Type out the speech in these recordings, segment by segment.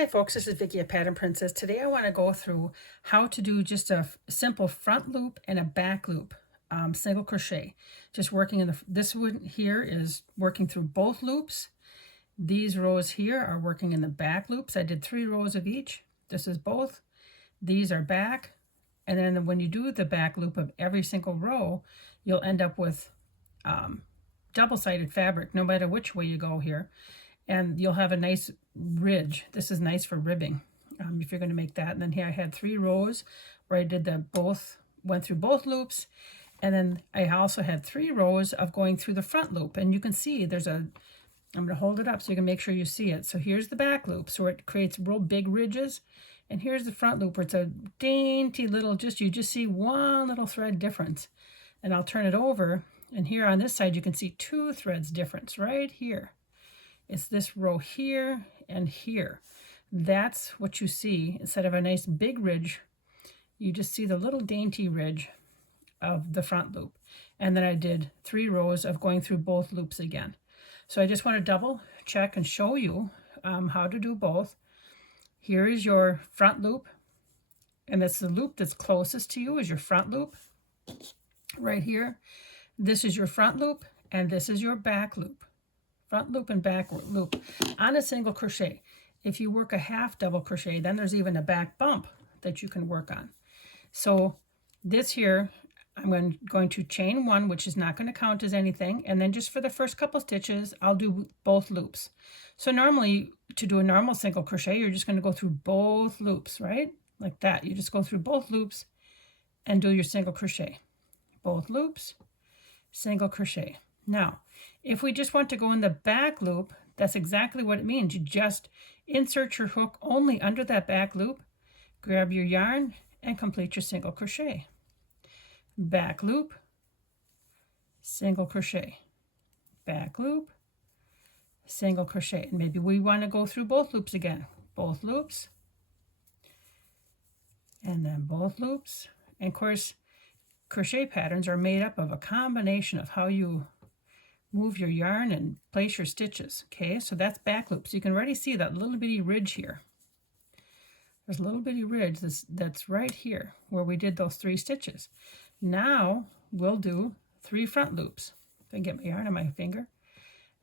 Hi folks, this is Vicki at Pattern Princess. Today I want to go through how to do just a simple front loop and a back loop single crochet. Just working in this one here is working through both loops. These rows here are working in the back loops. I did 3 rows of each. This is both. These are back. And then when you do the back loop of every single row, you'll end up with double-sided fabric no matter which way you go here. And you'll have a nice ridge. This is nice for ribbing if you're going to make that. And then here I had 3 rows where I did went through both loops. And then I also had 3 rows of going through the front loop. And you can see I'm going to hold it up so you can make sure you see it. So here's the back loop, so it creates real big ridges. And here's the front loop where it's a dainty little, you just see one little thread difference. And I'll turn it over. And here on this side, you can see 2 threads difference right here. It's this row here and here. That's what you see. Instead of a nice big ridge, you just see the little dainty ridge of the front loop. And then I did 3 rows of going through both loops again. So I just want to double check and show you how to do both. Here is your front loop, and that's the loop that's closest to you is your front loop right here. This is your front loop, and this is your back loop. Front loop and back loop on a single crochet. If you work a half double crochet, then there's even a back bump that you can work on. So this here, I'm going to chain 1, which is not going to count as anything, and then just for the first couple stitches, I'll do both loops. So normally, to do a normal single crochet, you're just going to go through both loops, right? Like that. You just go through both loops and do your single crochet. Both loops, single crochet. Now, if we just want to go in the back loop, that's exactly what it means. You just insert your hook only under that back loop, grab your yarn, and complete your single crochet. Back loop, single crochet. Back loop, single crochet. And maybe we want to go through both loops again. Both loops, and then both loops. And of course, crochet patterns are made up of a combination of how you move your yarn and place your stitches. Okay, so that's back loop. So you can already see that little bitty ridge here. There's a little bitty ridge that's right here where we did those 3 stitches. Now we'll do 3 front loops. If I can get my yarn on my finger.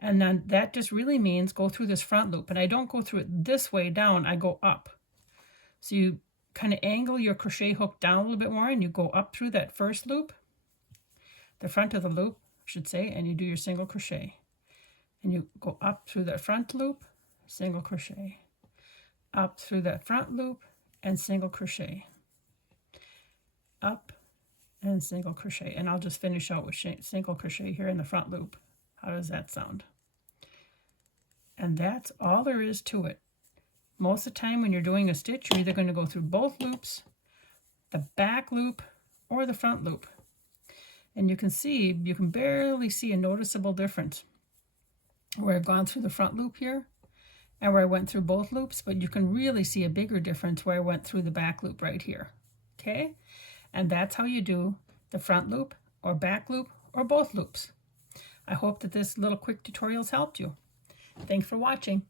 And then that just really means go through this front loop. And I don't go through it this way down, I go up. So you kind of angle your crochet hook down a little bit more and you go up through that first loop, the front of the loop, should say, and you do your single crochet, and you go up through that front loop, single crochet, up through that front loop, and single crochet, up and single crochet. And I'll just finish out with single crochet here in the front loop. How does that sound? And that's all there is to it. Most of the time when you're doing a stitch, you're either going to go through both loops, the back loop, or the front loop. And you can barely see a noticeable difference where I've gone through the front loop here and where I went through both loops, but you can really see a bigger difference where I went through the back loop right here. Okay? And that's how you do the front loop or back loop or both loops. I hope that this little quick tutorial has helped you. Thanks for watching.